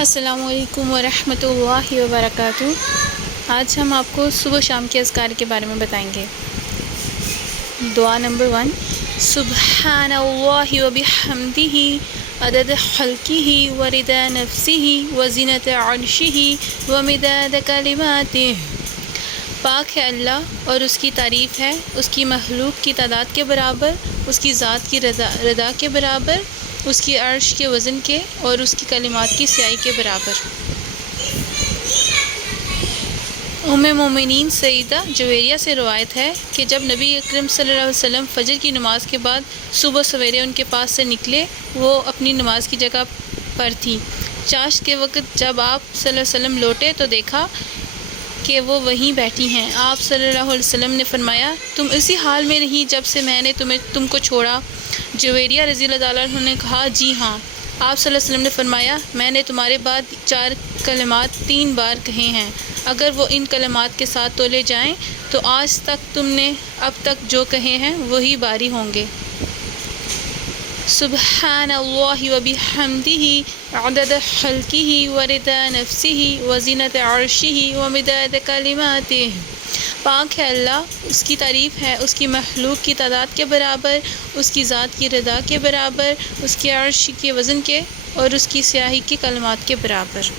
السلام علیکم ورحمۃ اللہ وبرکاتہ۔ آج ہم آپ کو صبح و شام کے اذکار کے بارے میں بتائیں گے۔ دعا نمبر 1، سبحان اللہ وبحمدہ عدد خلقہ ورضا نفسہ وزنۃ عرشہ ومداد کلماتہ۔ پاک ہے اللہ اور اس کی تعریف ہے اس کی مخلوق کی تعداد کے برابر، اس کی ذات کی رضا کے برابر، اس کی عرش کے وزن کے اور اس کی کلمات کی سیاہی کے برابر۔ ام مومنین سیدہ جویریہ سے روایت ہے کہ جب نبی اکرم صلی اللہ علیہ وسلم فجر کی نماز کے بعد صبح سویرے ان کے پاس سے نکلے، وہ اپنی نماز کی جگہ پر تھی۔ چاشت کے وقت جب آپ صلی اللہ علیہ وسلم لوٹے تو دیکھا کہ وہ وہیں بیٹھی ہیں۔ آپ صلی اللہ علیہ وسلم نے فرمایا، تم اسی حال میں رہی جب سے میں نے تم کو چھوڑا؟ جویریہ رضی اللہ تعالیٰ عنہ نے کہا، جی ہاں۔ آپ صلی اللہ علیہ وسلم نے فرمایا، میں نے تمہارے بعد 4 کلمات 3 بار کہے ہیں، اگر وہ ان کلمات کے ساتھ تولے جائیں تو آج تک تم نے اب تک جو کہے ہیں وہی باری ہوں گے۔ سبحان اللہ وبحمدہ عدد خلقہ ورضا نفسہ وزنۃ عرشہ ومداد کلماتہ۔ پاک ہے اللہ، اس کی تعریف ہے اس کی مخلوق کی تعداد کے برابر، اس کی ذات کی رضا کے برابر، اس کے عرش کے وزن کے اور اس کی سیاہی کی کلمات کے برابر۔